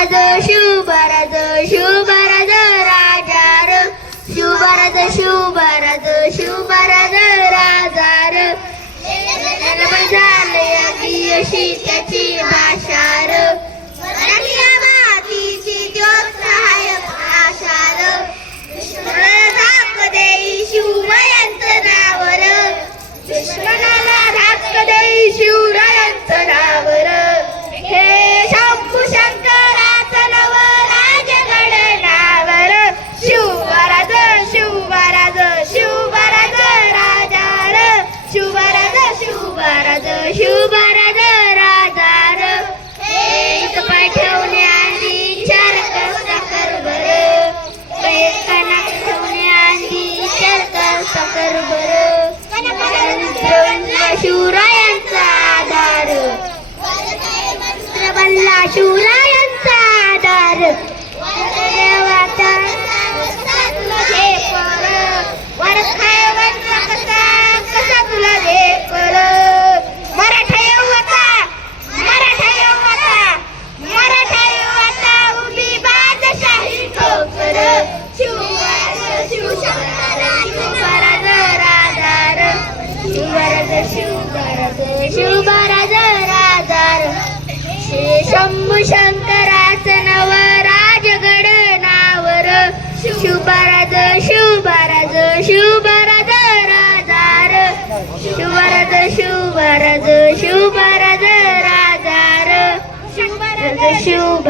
शुभरज शिवबरद शिवबरद शुभरज शुभरज शुभरज शिवबरद राजार. झाले अगदी अशी त्याची भाषा र मातीची ज्योत आशार दुश्मनाला धाक देई शिवरायांतरावर दुश्मनाला देई कसा शिवरायांचा आधार. बनला शिवरायांचा? शिवराज राजार श्री शंभू शंकराचं नव राजगड नावर. शिवराज शिवराज शिवराज राजार. शिवराज शिवराज शिवराज राजार. शिवराज शिवराज